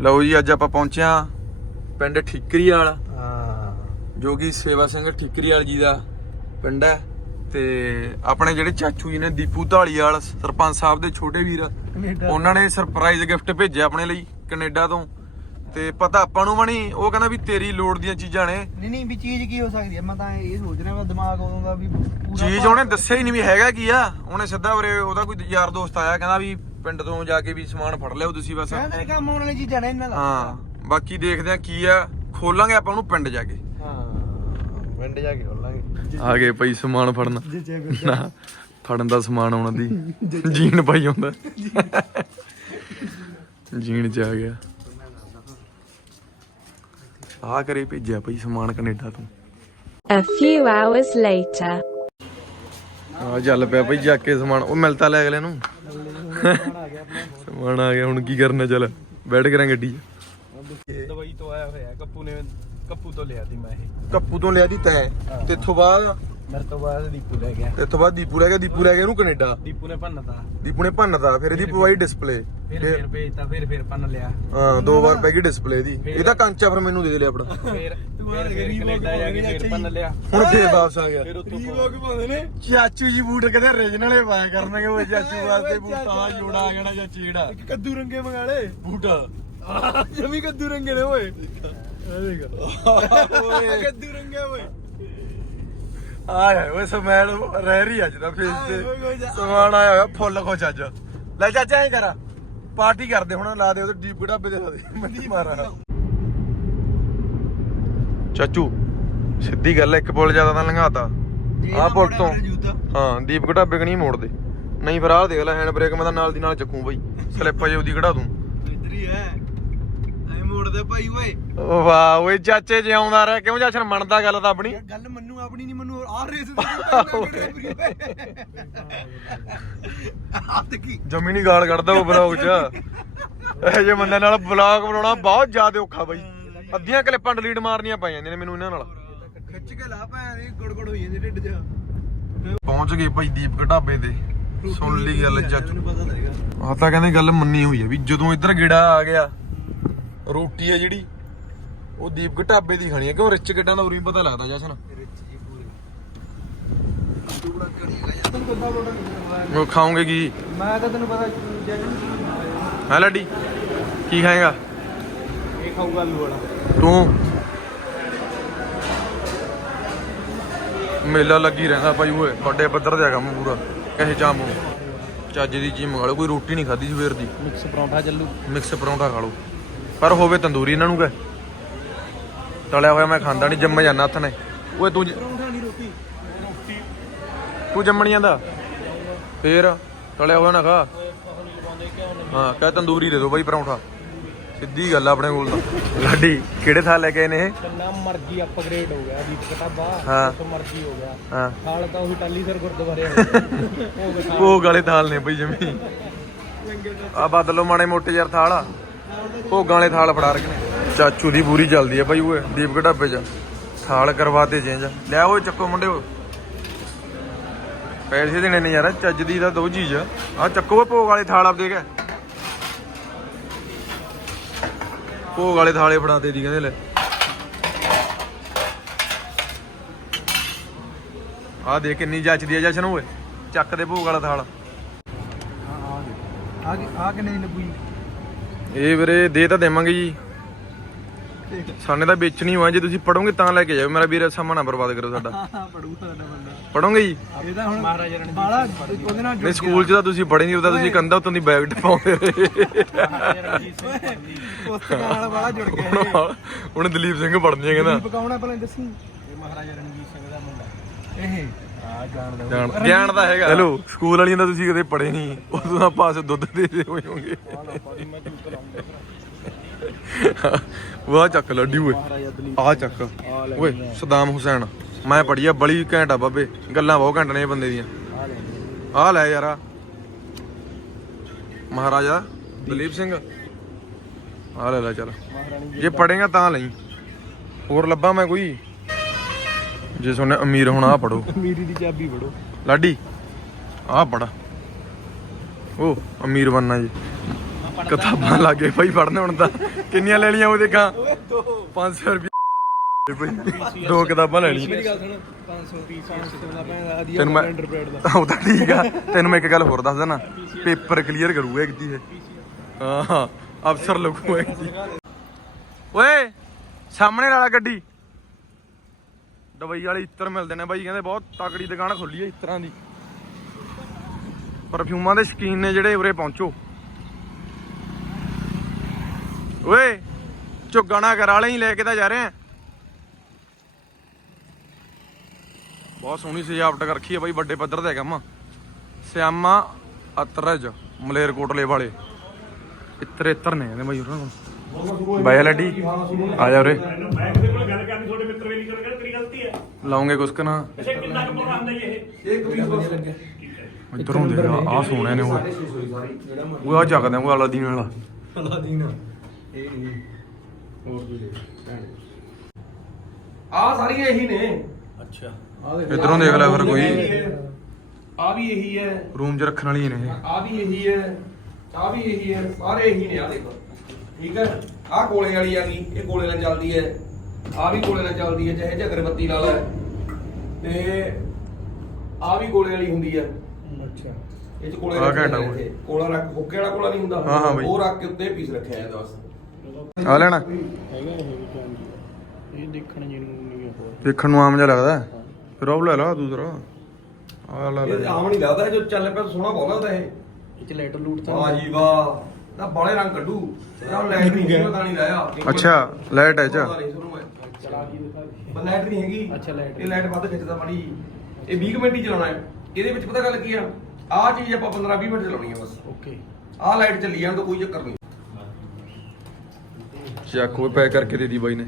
ਲਓ ਜੀ ਅੱਜ ਆਪਾਂ ਪਹੁੰਚੇ ਹਾਂ ਪਿੰਡ ਠੀਕਰੀ ਵਾਲਾ ਹਾਂ। ਜੋ ਕਿ ਸੇਵਾ ਸਿੰਘ ਠੀਕਰੀ ਵਾਲ ਜੀ ਦਾ ਪਿੰਡ ਹੈ। ਤੇ ਆਪਣੇ ਜਿਹੜੇ ਚਾਚੂ ਜੀ ਨੇ ਦੀਪੂ ਢਾਲੀਵਾਲ ਸਰਪੰਚ ਸਾਹਿਬ ਦੇ ਛੋਟੇ ਵੀਰ ਉਹਨਾਂ ਨੇ ਸਰਪ੍ਰਾਈਜ਼ ਗਿਫਟ ਭੇਜਿਆ ਆਪਣੇ ਲਈ ਕੈਨੇਡਾ ਤੋਂ। ਤੇ ਪਤਾ ਆਪਾਂ ਨੂੰ ਬਣੀ ਉਹ ਕਹਿੰਦਾ ਵੀ ਤੇਰੀ ਲੋੜ ਦੀਆਂ ਚੀਜ਼ਾਂ ਨੇ। ਨਹੀਂ ਨਹੀਂ ਵੀ ਚੀਜ਼ ਕੀ ਹੋ ਸਕਦੀ ਹੈ? ਮੈਂ ਤਾਂ ਇਹ ਸੋਚ ਰਿਹਾ ਮੈਂ ਦਿਮਾਗ ਉਦੋਂ ਦਾ ਵੀ ਪੂਰਾ ਚੀਜ਼ ਉਹਨੇ ਦੱਸਿਆ ਹੀ ਨਹੀਂ ਵੀ ਹੈਗਾ ਕੀ ਆ। ਉਹਨੇ ਸਿੱਧਾ ਉਰੇ ਉਹਦਾ ਕੋਈ ਯਾਰ ਦੋਸਤ ਆਇਆ ਕਹਿੰਦਾ ਵੀ ਪਿੰਡ ਤੋਂ ਜਾ ਕੇ ਵੀ ਸਮਾਨ ਫੜ ਲਿਓ ਤੁਸੀਂ ਬਸ। ਕਹਿੰਦੇ ਨੇ ਕੰਮ ਆਉਣ ਵਾਲੀ ਚੀਜ਼ਾਂ ਨੇ ਇਹਨਾਂ ਦਾ। ਹਾਂ ਬਾਕੀ ਦੇਖਦੇ ਆ ਕੀ ਆ। ਖੋਲਾਂਗੇ ਆਪਾਂ ਉਹਨੂੰ ਪਿੰਡ ਜਾ ਕੇ। ਹਾਂ। ਪਿੰਡ ਜਾ ਕੇ ਖੋਲਾਂਗੇ। ਆ ਗਏ ਪਈ ਸਮਾਨ ਫੜਨ। ਨਾ ਫੜਨ ਦਾ ਸਮਾਨ ਆਉਣਾ ਦੀ। ਜੀਨ ਪਾਈ ਹੁੰਦਾ ਜੀਨ ਚ ਆ ਗਿਆ। ਆ ਕਰੇ ਭੇਜਿਆ ਪਈ ਸਮਾਨ ਕੈਨੇਡਾ ਤੋਂ। A few hours later. ਆ ਚੱਲ ਪਿਆ ਪਈ ਜਾ ਕੇ ਸਮਾਨ। ਉਹ ਮਿਲਤਾ ਲੈ ਅਗਲੇ ਨੂੰ। ਸਮਾਨ ਆ ਗਿਆ, ਹੁਣ ਕੀ ਕਰਨਾ ਚੱਲ? ਬੈਠ ਕਰਾਂ ਗੱਡੀ। 'ਚ ਦਵਾਈ ਤੋਂ ਆਇਆ ਹੋਇਆ ਕੱਪੂ ਨੇ ਕੱਪੂ ਤੋਂ ਲਿਆ ਦੀ ਮੈਂ ਇਹ। ਕੱਪੂ ਤੋਂ ਲਿਆ ਦੀ ਤੈ। ਤੇ ਇੱਥੋਂ ਬਾਅਦ? ਮੇਰੇ ਤੋਂ ਬਾਅਦ ਦੀਪੂ ਲੈ ਗਿਆ। ਤੇ ਇੱਥੋਂ ਬਾਅਦ ਦੀਪੂ ਲੈ ਗਿਆ। ਦੀਪੂ ਲੈ ਗਿਆ ਇਹਨੂੰ ਕੈਨੇਡਾ। ਦੀਪੂ ਨੇ ਭੰਨਤਾ। ਦੀਪੂ ਨੇ ਭੰਨਤਾ ਫਿਰ ਇਹਦੀ ਪਵਾਈ ਡਿਸਪਲੇ ਫਿਰ ਫਿਰ ਭੇਜਤਾ ਫਿਰ ਫਿਰ ਭੰਨ ਲਿਆ। ਹਾਂ ਦੋ ਵਾਰ ਪੈ ਗਈ ਡਿਸਪਲੇ ਦੀ ਇਹਦਾ ਕੰਚਾ ਫਿਰ ਮੈਨੂੰ ਦੇ ਦੇ ਲਿਆ ਆਪਣਾ। ਫਿਰ ਫਿਰ ਫਿਰ ਕੈਨੇਡਾ ਜਾ ਕੇ ਫਿਰ ਭੰਨ ਲਿਆ। ਹੁਣ ਫੇਰ ਵਾਪਸ ਆ ਗਿਆ। ਫਿਰ ਉੱਥੋਂ ਪਾਉਂਦੇ ਨੇ। ਚਾਚੂ ਜੀ ਬੂਟ ਕਦੇ ਰੀਜਨਲ ਹੀ ਪਾਇਆ ਕਰਨਗੇ। ਉਹ ਚਾਚੂ ਵਾਸਤੇ ਬੂਟ ਆ ਜੋੜਾ ਆ ਗਿਆ ਚਾਚੀ ਜਿਹੜਾ। ਕੱਦੂ ਰੰਗੇ ਮੰਗਾ ਲੈ ਬੂਟ। ਜਮੀ ਕੱਦੂ ਰੰਗੇ ਨੇ ਓਏ। ਓਏ ਕੱਦੂ ਰੰਗੇ ਓਏ ਆਇਆ ਓਏ ਸਮੈਲ ਰਹਿ ਰਹੀ ਅੱਜ ਦਾ ਫੇਸ ਤੇ। ਸਮਾਨ ਆਇਆ ਹੋਇਆ ਫੁੱਲ ਖੁਸ਼ ਅੱਜ। ਲੈ ਚਾਚਾ ਐਂ ਕਰ ਪਾਰਟੀ ਕਰਦੇ ਹੁਣ ਲਾ ਦੇ ਉਹਦੇ ਡੀਪ ਢਾਬੇ ਦੇ ਲਾ ਦੇ। ਮੰਦੀ ਮਾਰਾ। ਚਾਚੂ ਸਿੱਧੀ ਗੱਲ ਇੱਕ ਪੁੱਲ ਜ਼ਿਆਦਾ ਤਾਂ ਲੰਘਾਤਾ। ਆਹ ਪੁੱਲ ਤੋਂ। ਹਾਂ ਦੀਪ ਢਾਬੇ ਕਣੀ ਮੋੜ ਦੇ ਨਹੀਂ ਫਿਰ ਆਹ ਦੇਖ ਲੈ ਹੈਂਡ ਬ੍ਰੇਕ ਮੈਂ ਤਾਂ ਨਾਲ ਦੀ ਨਾਲ ਚੱਕੂ ਬਈ। ਸਲਿੱਪ ਜੇ ਉਹਦੀ ਕਢਾ ਦੂੰ। ਇੱਧਰ ਹੀ ਹੈ। ਐ ਮੋੜਦੇ ਭਾਈ ਓਏ। ਵਾਹ ਓਏ ਚਾਚੇ ਜੇ ਆਉਂਦਾ ਰਿਹਾ ਕਿਉਂ ਜਾਸ਼ਨ ਮੰਨਦਾ ਗੱਲ ਤਾਂ ਆਪਣੀ? ਯਾਰ ਗੱਲ ਮੰਨੂ ਆਪਣੀ ਨਹੀਂ ਮੰਨੂ ਆਹ ਰੇਸ ਆ ਤੇ ਕੀ ਜਮੀ ਨਹੀਂ ਗਾਲ ਕੱਢਦਾ ਉਹ ਬਲੌਗ 'ਚ। ਇਹ ਜੇ ਬੰਦੇ ਨਾਲ ਬਲੌਗ ਬਣਾਉਣਾ ਬਹੁਤ ਜ਼ਿਆਦਾ ਔਖਾ ਬਾਈ। ਅੱਧੀਆਂ ਕਲਿੱਪਾਂ ਡਿਲੀਟ ਮਾਰਨੀਆਂ ਪੈ ਜਾਂਦੀਆਂ ਨੇ ਮੈਨੂੰ ਇਹਨਾਂ ਨਾਲ। ਖਿੱਚ ਕੇ ਲਾ ਭੈਣ ਦੀ ਗੁੜ ਹੋਈ ਜਾਂਦੀ ਢਿੱਡ 'ਚ। ਪਹੁੰਚ ਗਏ ਭਾਈ ਦੀਪ ਢਾਬੇ ਤੇ ਸੁਣ ਲਈ ਗੱਲ ਚਾਚੂ। ਆ ਤਾਂ ਕਹਿੰਦੇ ਗੱਲ ਮੰਨੀ ਹੋਈ ਹੈ ਵੀ ਜਦੋਂ ਇੱਧਰ ਗੇੜਾ ਆ ਗਿਆ ਰੋਟੀ ਆ ਜਿਹੜੀ ਉਹ ਦੀਪ ਢਾਬੇ ਦੀ ਖਾਣੀ ਹੈ ਕਿਉਂ ਰਿਚ ਗੱਡਾਂ ਦਾ ਉਰੀ ਪਤਾ ਲੱਗਦਾ ਜਸ਼ਨ। ਰਿਚ ਜੀ ਪੂਰੀ। ਉਹ ਕੀ? ਮੈਂ ਤਾਂ ਤੈਨੂੰ ਪਤਾ ਜੈਜਨ ਹੈ ਲਾਡੀ ਕੀ ਖਾਏਗਾ? ਇਹ ਖਾਊਗਾ ਆਲੂ ਵਾਲਾ। ਤੂੰ? ਮੇਲਾ ਲੱਗੀ ਰਹਿੰਦਾ ਭਾਈ ਓਏ ਵੱਡੇ ਪੱਧਰ ਤੇ ਆ ਕੰਮ ਪੂਰਾ। ਕਹੇ ਜਾਮੂ। ਚੱਜ ਦੀ ਚੀਜ਼ ਮੰਗਾ ਲਓ ਕੋਈ ਰੋਟੀ ਨਹੀਂ ਖਾਧੀ ਸਵੇਰ ਦੀ। ਮਿਕਸ ਪਰੌਂਠਾ ਚੱਲੂ। ਮਿਕਸ ਪਰੌਂਠਾ ਖਾ ਲਓ। ਪਰ ਹੋਵੇ ਤੰਦੂਰੀ ਇਹਨਾਂ ਨੂੰ ਕਹ ਤਲਿਆ ਹੋਇਆ ਮੈਂ ਖਾਂਦਾ ਨਹੀਂ ਜੰਮ ਜਾਣਾ ਹੱਥ ਨੇ। ਓਏ ਤੂੰ ਜ- ਪਰੌਂਠਾ ਨਹੀਂ ਰੋਟੀ ਤੂੰ ਜੰਮਣ ਜਾਂਦਾ। ਫੇਰ ਤਲਿਆ ਹੋਇਆ ਨਾ ਖਾ। ਹਾਂ ਕਹ ਤੰਦੂਰੀ ਦੇ ਦਿਓ ਬਾਈ ਪਰੌਂਠਾ। ਸਿੱਧੀ ਗੱਲ ਆ ਆਪਣੇ ਕੋਲ ਤਾਂ। ਲਾਡੀ ਕਿਹੜੇ ਥਾਂ ਲੈ ਕੇ ਆਏ ਨੇ ਇਹ? ਕੰਨਾ ਮਰਜ਼ੀ ਅਪਗ੍ਰੇਡ ਹੋ ਗਿਆ ਦੀਪ ਕਟਾਬਾ ਹਾਂ। ਤੋਂ ਮਰਜ਼ੀ ਹੋ ਗਿਆ। ਹਾਂ। ਹਾਲ ਤਾਂ ਉਹੀ ਟਾਲੀ ਸਰ ਗੁਰਦੁਆਰੇ ਉਹ ਵਾਲੇ ਥਾਲ ਨੇ ਬਈ ਜਮੀ। ਆ ਬਦਲੋ ਮਾੜੇ ਮੋਟੇ ਯਾਰ ਥਾਲ ਆ। ਭੋਗਾਂ ਵਾਲੇ ਥਾਲ ਫੜਾ ਰਖਨੇ ਚਾਚੂ ਦੀ ਪੂਰੀ ਚੱਲਦੀ ਆ ਬਾਈ ਓਏ, ਦੀਪ ਢਾਬੇ 'ਚ। ਥਾਲ ਕਰਵਾਤੇ ਚੇਂਜ ਲੈ ਓਏ ਚੱਕੋ ਮੁੰਡਿਓ। ਪੈਸੇ ਦੇਣੇ ਨੇ ਯਾਰ, ਚੱਜ ਦੀ ਦਾ ਦੋ ਚੀਜ਼ ਆ। ਚੱਕੋ ਭੋਗ ਵਾਲੇ ਥਾਲ ਆਪ ਦੇ ਕੇ। ਭੋਗ ਵਾਲੇ ਥਾਲੇ ਫੜਾਤੇ ਦੀ ਕਹਿੰਦੇ ਲੈ। ਆ ਦੇ ਕਿੰਨੀ ਜੱਚਦੀ ਆ ਜਸ਼ਨ ਓਏ। ਚੱਕ ਦੇ ਭੋਗ ਵਾਲਾ ਥਾਲ। ਆ ਆ ਕਿੰਨੇ ਦੀ ਲੱਗੂ ਇਹ ਵੀਰੇ ਦੇ ਤਾਂ ਦੇਵਾਂਗੇ ਜੀ। ਸਾਨੇ ਤਾਂ ਵੇਚਣੀ ਹੋਆ ਜੇ ਤੁਸੀਂ ਪੜੋਗੇ ਤਾਂ ਲੈ ਕੇ ਜਾਓ ਮੇਰਾ ਵੀਰ ਸਮਾਂ ਨਾ ਬਰਬਾਦ ਕਰੋ ਸਾਡਾ। ਪੜੂਗਾ ਸਾਡਾ ਬੰਦਾ। ਪੜੋਗੇ ਜੀ? ਇਹ ਤਾਂ ਹੁਣ ਮਹਾਰਾਜਾ ਰਣਜੀਤ ਬਾਲਾ ਉਹਦੇ ਨਾਲ ਨਹੀਂ ਸਕੂਲ 'ਚ ਤਾਂ ਤੁਸੀਂ ਪੜ੍ਹੇ ਨਹੀਂ ਉਹਦਾ ਤੁਸੀਂ ਕੰਧਾ ਉੱਤੋਂ ਦੀ ਬੈਗ ਟਪਾਉਂਦੇ ਰਹੇ। ਮਹਾਰਾਜਾ ਰਣਜੀਤ ਸਿੰਘ ਪੁਸਤਕਾਂ ਨਾਲ ਬਾਲਾ ਜੁੜ ਗਿਆ ਇਹ। ਹੁਣ- ਹੁਣ ਦਲੀਪ ਸਿੰਘ ਪੜ੍ਹਨੀ ਹੈ ਕਹਿੰਦਾ। ਪਕਾਉਣਾ ਪਹਿਲਾਂ ਦੱਸੀ। ਇਹ ਮਹਾਰਾਜਾ ਰਣਜੀਤ ਸਿੰਘ ਦਾ ਮੁੰਡਾ। ਇਹ ਜਾਣ ਗਿਆਨ ਦਾ ਹੈਗਾ। ਹੈਲੋ ਸਕੂਲ ਵਾਲੀਆਂ ਦਾ ਤੁਸੀਂ ਕਦੇ ਪੜੇ ਨਹੀਂ ਉਦੋਂ ਤਾਂ ਪਾਸ ਦੁੱਧ ਦੇ ਦੇ ਹੋਏ ਹੋਗੇ ਵਾਹ, ਚੱਕ ਲੱਡੀ ਓਏ। ਆ ਚੱਕ। ਓਏ, ਸਦਾਮ ਹੁਸੈਨ, ਮੈਂ ਪੜੀਆ ਬੜੀ ਘੈਂਟ ਆ ਬਾਬੇ। ਗੱਲਾਂ ਬਹੁਤ ਘੈਂਟ ਨੇ ਇਹ ਬੰਦੇ ਦੀਆਂ। ਆ ਲੈ ਆ। ਯਾਰ ਮਹਾਰਾਜਾ ਦਲੀਪ ਸਿੰਘ। ਆ ਲੈ ਲੈ, ਚੱਲ। ਜੇ ਪੜੇਗਾ ਤਾਂ ਲਈ। ਹੋਰ ਲੱਭਾਂ ਮੈਂ ਕੋਈ? ਜੇ ਸੋਨੇ ਅਮੀਰ ਹੋਣਾ ਆ ਪੜੋ ਮੀਰੀ ਦੀ ਚਾਬੀ ਫੜੋ। ਲਾਡੀ ਆ ਪੜ ਉਹ ਅਮੀਰ ਬਣਨਾ ਜੀ। ਕਿਤਾਬਾਂ ਲੱਗੇ ਭਾਈ ਪੜਨੇ ਹੁਣ ਤਾਂ। ਕਿੰਨੀਆਂ ਲੈ ਲੀਆਂ ਉਹ ਦੇਖਾਂ। 500 ਰੁਪਏ। ਭਾਈ ਦੋ ਕਿਤਾਬਾਂ ਲੈ ਲਈਆਂ। ਮੇਰੀ ਗੱਲ ਸੁਣ 500 500 ਦਾ ਪੈਂਦਾ ਅਧੀਆ ਤੈਨੂੰ ਮੈਂ ਉਹ ਤਾਂ ਠੀਕ ਆ। ਤੈਨੂੰ ਮੈਂ ਇੱਕ ਗੱਲ ਹੋਰ ਦੱਸ ਦੇਣਾ ਪੇਪਰ ਕਲੀਅਰ ਕਰੂਗਾ ਇੱਕ ਦੀ ਇਹ। ਹਾਂ ਹਾਂ। ਅਫਸਰ ਲੱਗੂਗਾ ਇੱਕ ਦੀ। ਓਏ ਸਾਹਮਣੇ ਵਾਲਾ ਗੱਡੀ। ਦਵਾਈ ਵਾਲੇ ਇੱਤਰ ਮਿਲਦੇ ਨੇ ਬਾਈ, ਕਹਿੰਦੇ ਬਹੁਤ ਤਕੜੀ ਦੁਕਾਨ ਖੁੱਲੀ ਹੈ ਇੱਤਰਾਂ ਦੀ। ਪਰਫਿਊਮਾਂ ਦੇ ਸ਼ਕੀਨ ਨੇ ਜਿਹੜੇ, ਉਰੇ ਪਹੁੰਚੋ। ਓਏ, ਝੁੱਗਾ ਕਰ ਵਾਲੇ ਹੀ ਲੈ ਕੇ ਤਾਂ ਜਾ ਰਹੇ ਆ। ਬਹੁਤ ਸੋਹਣੀ ਸਜਾਵਟ ਕਰ ਰੱਖੀ ਹੈ ਬਾਈ, ਵੱਡੇ ਪੱਧਰ ਤੇ ਕੰਮ ਸਿਆਮਾ ਅਤਰਜ ਮਲੇਰਕੋਟਲੇ ਵਾਲੇ। ਇੱਤਰ ਇੱਤਰ ਨੇ ਕਹਿੰਦੇ ਬਾਈ ਉਹਨਾਂ ਨੂੰ ਬਾਈ ਲੱਡੀ ਆ ਜਾ ਉਰੇ। ਗਲਤੀ ਹੈ। ਲਾਉਂਗੇ ਕੁਛ ਕਨਾ ਅੱਛਾ ਕਿੰਨਾ ਕੁ ਪਾਉਣਾ ਹੁੰਦਾ ਜੀ ਇਹ? ਇਹ ਕਬੀਰ ਬਸ। ਇੱਧਰੋਂ ਦੇ ਆ ਸੋਹਣੇ ਨੇ ਉਹ। ਉਹ ਆ ਚੱਕਦੇ ਉਹ ਵਾਲਾ ਦੀਨ ਵਾਲਾ। ਅਲਾਦੀਨ ਇਹ ਨਹੀਂ। ਹੋਰ ਵੀ ਲੈ ਆ ਸਾਰੀਆਂ ਇਹੀ ਨੇ। ਅੱਛਾ। ਇੱਧਰੋਂ ਦੇਖ ਲੈ ਫਿਰ ਕੋਈ। ਆ ਵੀ ਇਹੀ ਹੈ। ਰੂਮ 'ਚ ਰੱਖਣ ਵਾਲੀ ਨੇ ਇਹ। ਆ ਵੀ ਇਹੀ ਹੈ ਆ ਵੀ ਇਹੀ ਹੈ ਸਾਰੇ ਇਹੀ ਨੇ ਆ ਦੇਖੋ। ਠੀਕ ਹੈ? ਆ ਕੋਲੇ ਵਾਲੀ ਆ ਗਈ ਇਹ ਕੋਲੇ ਨਾਲ ਚੱਲਦੀ ਹੈ। ਆ ਵੀ ਕੋਲੇ ਨਾਲ ਚੱਲਦੀ ਹੈ ਚਾਹੇ ਝਗਰਬੱਤੀ ਨਾਲ ਹੈ ਤੇ ਆ ਵੀ ਕੋਲੇ ਵਾਲੀ ਹੁੰਦੀ ਹੈ ਅੱਛਾ। ਇਹ ਚ ਕੋਲੇ ਆਹ ਘੈਂਟਾ ਹੋਇਆ ਇੱਥੇ। ਕੋਲਾ ਰੱਖ ਹੁੱਕੇ ਵਾਲਾ ਕੋਲਾ ਨਹੀਂ ਹੁੰਦਾ। ਹਾਂ, ਹਾਂ ਬਈ। ਉਹ ਰੱਖ ਕੇ ਉੱਤੇ ਪੀਸ ਰੱਖਿਆ ਹੈ ਬਸ। ਆ ਲੈਣਾ। ਹੈਗਾ ਇਹ ਵੀ ਚਾਂਦੀ ਇਹ ਦੇਖਣ ਜਿਹਨੂੰ ਨਹੀਂ ਹੋਰ। ਵੇਖਣ ਨੂੰ ਆਮ ਜਿਹਾ ਲੱਗਦਾ। ਫਿਰ ਉਹ ਲੈ ਲਾ ਦੂਸਰਾ। ਆ ਲੈ ਇਹ ਲੈ ਆਮ ਨਹੀਂ ਲੱਗਦਾ ਇਹ ਜੋ ਚੱਲ ਪਿਆ ਸੋਹਣਾ ਬਹੁਤ ਲੱਗਦਾ ਇਹ। ਇਹ ਚ ਲੈਟਰ ਲੂਟ ਵਾਹ ਜੀ ਵਾਹ। ਨਾ ਬਾਲੇ ਰੰਗ ਕੱਢੂ। ਇਹਦਾ ਲਾਈਟ ਨਹੀਂ ਪਤਾ ਨਹੀਂ ਲਾਇਆ। ਅੱਛਾ ਲਾਈਟ ਹੈ ਚ। ਪਤਾ ਨਹੀਂ ਤੁਹਾਨੂੰ ਚਲਾ ਕੇ ਦਿਖਾ ਦੇ ਪਰ ਲਾਈਟ ਨਹੀਂ ਹੈਗੀ। ਅੱਛਾ, ਲਾਈਟ ਇਹ ਲਾਈਟ ਵੱਧ ਖਿੱਚਦਾ ਮਾੜੀ ਇਹ 20 ਕੁ ਮਿੰਟ ਹੀ ਚਲਾਉਣਾ ਹੈ। ਇਹਦੇ ਵਿੱਚ ਪਤਾ ਗੱਲ ਕੀ ਆ? ਆਹ ਚੀਜ਼ ਆਪਾਂ 15 20 ਮਿੰਟ ਚਲਾਉਣੀ ਹੈ ਬਸ। ਓਕੇ ਆਹ ਲਾਈਟ ਚੱਲੀ ਜਾਣ ਤਾਂ ਕੋਈ ਚੱਕਰ ਨਹੀਂ। ਚੱਕ ਉਹ ਪੈਕ ਕਰਕੇ ਦੇ ਦੀ ਬਾਈ ਨੇ।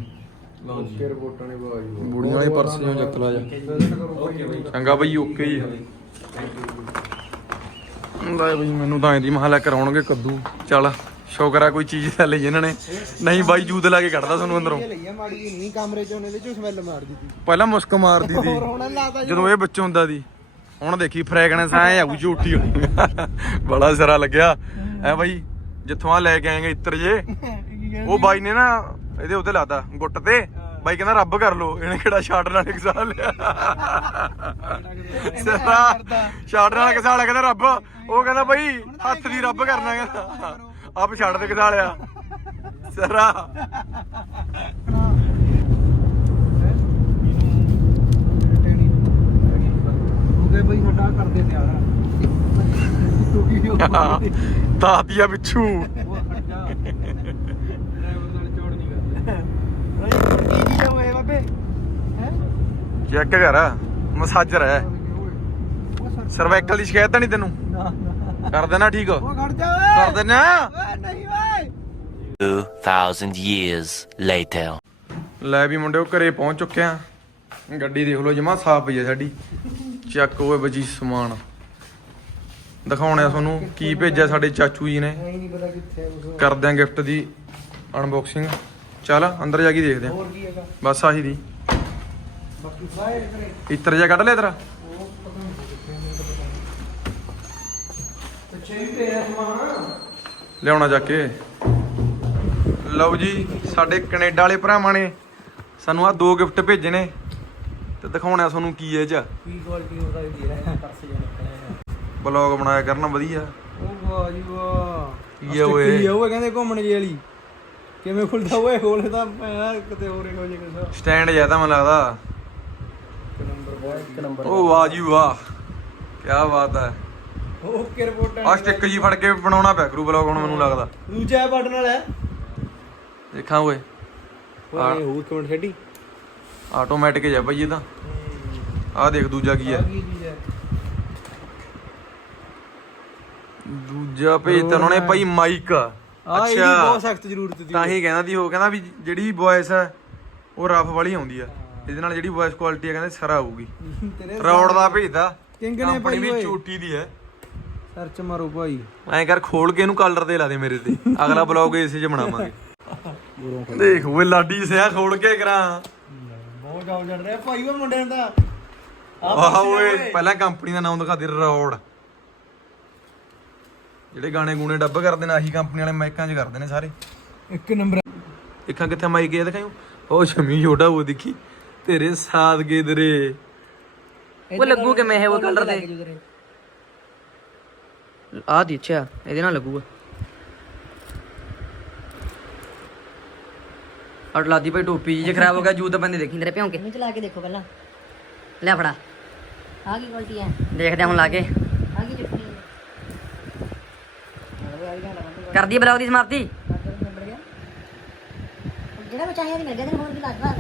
ਓਕੇ ਰਿਪੋਰਟਾਂ ਨੇ ਬਾਜੀ ਬੁੜੀਆਂ ਵਾਲੇ ਪਰਸ ਜਿਉਂ ਚੱਕ ਲਾ ਜਾ। ਓਕੇ ਬਾਈ। ਚੰਗਾ ਬਾਈ ਓਕੇ ਲੈ ਬਈ ਮੈਨੂੰ ਤਾਂ ਐਂਦੀ ਮਹਲਾ ਕਰਾਉਣਗੇ ਕੱਦੂ। ਚੱਲ। ਸ਼ੁਕਰ ਆ ਕੋਈ ਚੀਜ਼ ਤਾਂ ਲਈ ਇਹਨਾਂ ਨੇ। ਨਹੀਂ ਬਾਈ ਜੂਦ ਲਾ ਕੇ ਕੱਢਦਾ ਤੁਹਾਨੂੰ ਅੰਦਰੋਂ। ਲਈਆ ਮਾੜੀ ਜਿਹੀ ਨਹੀਂ ਕਮਰੇ ਚ ਉਹਨੇ ਵਿੱਚ ਸਮੈਲ ਮਾਰਦੀ ਸੀ ਪਹਿਲਾਂ ਮੁਸਕ ਮਾਰਦੀ ਸੀ ਹੋਰ ਹੁਣ ਲਾਤਾ ਜਦੋਂ ਇਹ ਬੱਚਾ ਹੁੰਦਾ ਸੀ ਹੁਣ ਦੇਖੀ ਫ੍ਰੈਗਨੈਂਸ ਐ ਆਊ ਝੂਠੀ ਬੜਾ ਸਿਰਾ ਲੱਗਿਆ। ਐ ਬਾਈ ਜਿੱਥੋਂ ਆ ਲੈ ਕੇ ਆਏਗੇ ਇੱਤਰ ਜੇ ਉਹ ਬਾਈ ਨੇ ਨਾ ਇਹਦੇ ਉੱਤੇ ਲਾਤਾ ਗੁੱਟ ਤੇ। ਬਾਈ ਕਹਿੰਦਾ ਰੱਬ ਕਰ ਲੋ ਇਹਨੇ ਕਿਹੜਾ ਸ਼ਾਟ ਨਾਲ ਕਿਸਾ ਲਿਆ। ਸਿਰਾ ਸ਼ਾਟ ਨਾਲ ਕਿਸਾ ਲਿਆ ਕਹਿੰਦਾ ਰੱਬ। ਉਹ ਕਹਿੰਦਾ ਬਾਈ ਹੱਥ ਦੀ ਰੱਬ ਕਰਨਾ ਕਹਿੰਦਾ। ਆਪ ਛੱਡ ਦੇ ਕਿਸਾ ਲਿਆ? ਸਿਰਾ। ਉਹਦੇ ਬਈ ਸਾਡਾ ਕਰਦੇ ਤਿਆਰ ਤੂੰ ਤਾਤੀਆ ਪਿੱਛੂ। ਚੈੱਕ ਕਰ, ਮਸਾਜਰ ਹੈ। ਸਰਵਾਈਕਲ ਦੀ ਸ਼ਿਕਾਇਤ ਤਾਂ ਨਹੀਂ ਤੈਨੂੰ? ਨਾ ਨਾ। ਕਰ ਦੇਣਾ ਠੀਕ? ਉਹ ਖੜ ਜਾ ਓਏ। ਕਰ ਦੇਣਾ। ਓਏ ਨਹੀਂ ਓਏ। 2,000 years later. ਲੈ ਵੀ ਮੁੰਡਿਓ ਘਰੇ ਪਹੁੰਚ ਚੁੱਕੇ ਆ ਗੱਡੀ ਦੇਖ ਲਓ ਜਮਾ ਸਾਫ਼ ਪਈ ਆ ਸਾਡੀ। ਚੱਕ ਓਏ ਬਜੀ ਸਮਾਨ। ਦਿਖਾਉਣੇ ਆ ਤੁਹਾਨੂੰ ਕੀ ਭੇਜਿਆ ਸਾਡੇ ਚਾਚੂ ਜੀ ਨੇ। ਨਹੀਂ ਪਤਾ ਕਿੱਥੇ ਉਸ ਕਰਦੇ ਆ ਗਿਫਟ ਦੀ ਅਨਬਾਕਸਿੰਗ ਚੱਲ ਅੰਦਰ ਜਾ ਕੇ ਦੇਖਦੇ ਆ। ਹੋਰ ਕੀ ਹੈਗਾ? ਬਸ ਆਹੀ ਦੀ। ਬਾਕੀ ਸਾਰੇ ਕਰੇ ਇੱਤਰ ਜਾ ਕੱਢ ਲਿਆ ਤੇਰਾ ਉਹ ਪਤਾ ਨਹੀਂ ਕਿੱਥੇ ਮੈਨੂੰ ਤਾਂ ਪਤਾ ਨਹੀਂ ਪਿੱਛੇ ਵੀ ਪਿਆ ਸਮਾਨ ਲਿਆਉਣਾ ਜਾ ਕੇ। ਲਓ ਜੀ ਸਾਡੇ ਕੈਨੇਡਾ ਵਾਲੇ ਭਰਾਵਾਂ ਨੇ ਸਾਨੂੰ ਆ ਦੋ ਗਿਫਟ ਭੇਜੇ ਨੇ ਤੇ ਦਿਖਾਉਣਾ ਤੁਹਾਨੂੰ ਕੀ ਹੈ ਚ। ਕੀ ਕੁਆਲਿਟੀ ਹੋ ਸਕਦੀ ਹੈ ਪਰਸ ਜਿਹਾ ਨਿਕਲਿਆ ਬਲੌਗ ਬਣਾਇਆ ਕਰਨਾ ਵਧੀਆ। ਉਹ ਵਾਹ ਜੀ ਵਾਹ। ਕੀ ਆ ਓਏ? ਕੀ ਆ ਓਏ ਕਹਿੰਦੇ ਘੁੰਮਣ ਜੀ ਵਾਲੀ। ਕਿਵੇਂ ਖੁੱਲਦਾ ਓਏ ਖੋਲੇ ਤਾਂ ਕਿਤੇ ਹੋਰ ਹੀ ਹੋ ਜੇ ਕਿਸੇ ਸਟੈਂਡ ਜ਼ਿਆਦਾ ਮੈਨੂੰ ਲੱਗਦਾ। ਨੰਬਰ ਬਹੁਤ ਇੱਕ ਨੰਬਰ ਉਹ ਵਾਹ ਜੀ ਵਾਹ। ਕੀ ਬਾਤ ਹੈ। ਓਕੇ ਰਿਪੋਰਟ ਆ? ਸਟਿੱਕ ਜੀ ਫੜ ਕੇ ਬਣਾਉਣਾ ਪਿਆ ਕਰੂ ਬਲੌਗ ਹੁਣ ਮੈਨੂੰ ਲੱਗਦਾ। ਦੂਜਾ ਬਟਨ ਵਾਲਾ ਹੈ। ਦੇਖਾਂ ਓਏ। ਓਏ ਹੋਰ ਕਮੈਂਟ ਛੱਡੀ? ਆਟੋਮੈਟਿਕ ਜਿਹਾ ਭਾਈ ਇਹ ਤਾਂ ਆ ਦੇਖ ਦੂਜਾ ਕੀ ਹੈ। ਕੀ ਚੀਜ਼ ਹੈ? ਦੂਜਾ ਭੇਜਤਾ ਉਹਨਾਂ ਨੇ ਭਾਈ ਮਾਈਕ ਆ ਬਹੁਤ ਸਖਤ ਜ਼ਰੂਰਤ ਸੀ ਤਾਂ ਹੀ। ਕਹਿੰਦਾ ਦੀ ਉਹ ਕਹਿੰਦਾ ਵੀ ਜਿਹੜੀ ਵੌਇਸ ਹੈ ਉਹ ਰਫ ਵਾਲੀ ਆਉਂਦੀ ਆ। ਇਹਦੇ ਨਾਲ ਜਿਹੜੀ ਵੌਇਸ ਕੁਆਲਿਟੀ ਹੈ ਕਹਿੰਦੇ ਸਰਾ ਆਊਗੀ। ਤੇਰੇ ਰੌਡ ਦਾ ਭੇਜਦਾ ਕਿੰਗ ਨੇ ਕੰਪਨੀ ਭਾਈ ਵੀ ਓਏ। ਚੋਟੀ ਦੀ ਹੈ। ਸਰਚ ਮਾਰੋ ਭਾਈ। ਐਂ ਕਰ ਖੋਲ ਕੇ ਇਹਨੂੰ ਕਲਰ ਤੇ ਲਾ ਦੇ ਮੇਰੇ ਤੇ। ਅਗਲਾ ਬਲੌਗ ਇਸੇ 'ਚ ਬਣਾਵਾਂਗੇ। ਦੇਖ ਓਏ ਲਾਡੀ ਸਿਆ ਖੋਲ ਕੇ ਕਰਾਂ। ਬਹੁਤ ਜਾਉ ਜੜ ਰਿਹਾ ਭਾਈ ਉਹ ਮੁੰਡੇ ਤਾਂ ਆਹ ਓਏ ਪਹਿਲਾਂ ਕੰਪਨੀ ਦਾ ਨਾਮ ਦਿਖਾ ਦੇ ਰੌਡ ਜਿਹੜੇ ਗਾਣੇ ਗੂਣੇ ਡੱਬ ਕਰਦੇ ਨੇ ਆਹੀ ਕੰਪਨੀ ਵਾਲੇ ਮਾਈਕਾਂ 'ਚ ਕਰਦੇ ਨੇ ਸਾਰੇ। ਇੱਕ ਨੰਬਰ। ਦੇਖਾਂ ਕਿੱਥੇ ਮਾਈਕ ਇਹ ਦਿਖਾਇਓ ਉਹ ਸ਼ਮੀ ਛੋਟਾ ਉਹ ਦੇਖੀ। ਤੇਰੇ ਸਾਥ ਗਿਦਰੇ ਉਹ ਲੱਗੂ ਕਿਵੇਂ ਇਹ ਉਹ ਕਲਰ ਦੇ? ਆ ਦੀ ਅੱਛਾ ਇਹਦੇ ਨਾਲ ਲੱਗੂਗਾ। ਅੜ ਲਾਦੀ ਭਾਈ ਟੋਪੀ ਜੇ ਖਰਾਬ ਹੋ ਗਿਆ ਜੂਤ ਬੰਦੇ ਦੇਖੀ। ਤੇਰੇ ਭਿਉਂਕੇ। ਇਹਨੂੰ ਚਲਾ ਕੇ ਦੇਖੋ ਪਹਿਲਾਂ। ਲੈ ਫੜਾ। ਆ ਕੀ ਕੁਆਲਿਟੀ ਹੈ? ਦੇਖਦੇ ਹਾਂ ਹੁਣ ਲਾ ਕੇ। ਆ ਕੀ ਚੱਕਣੀ ਹੈ? ਕਰਦੀ ਬਰਾਉ ਦੀ ਸਮਾਪਤੀ। ਜਿਹੜਾ ਮੈਂ ਚਾਹਿਆ ਨਹੀਂ ਮਿਲ ਗਿਆ ਤੈਨੂੰ ਹੋਰ ਵੀ ਲੱਗਦਾ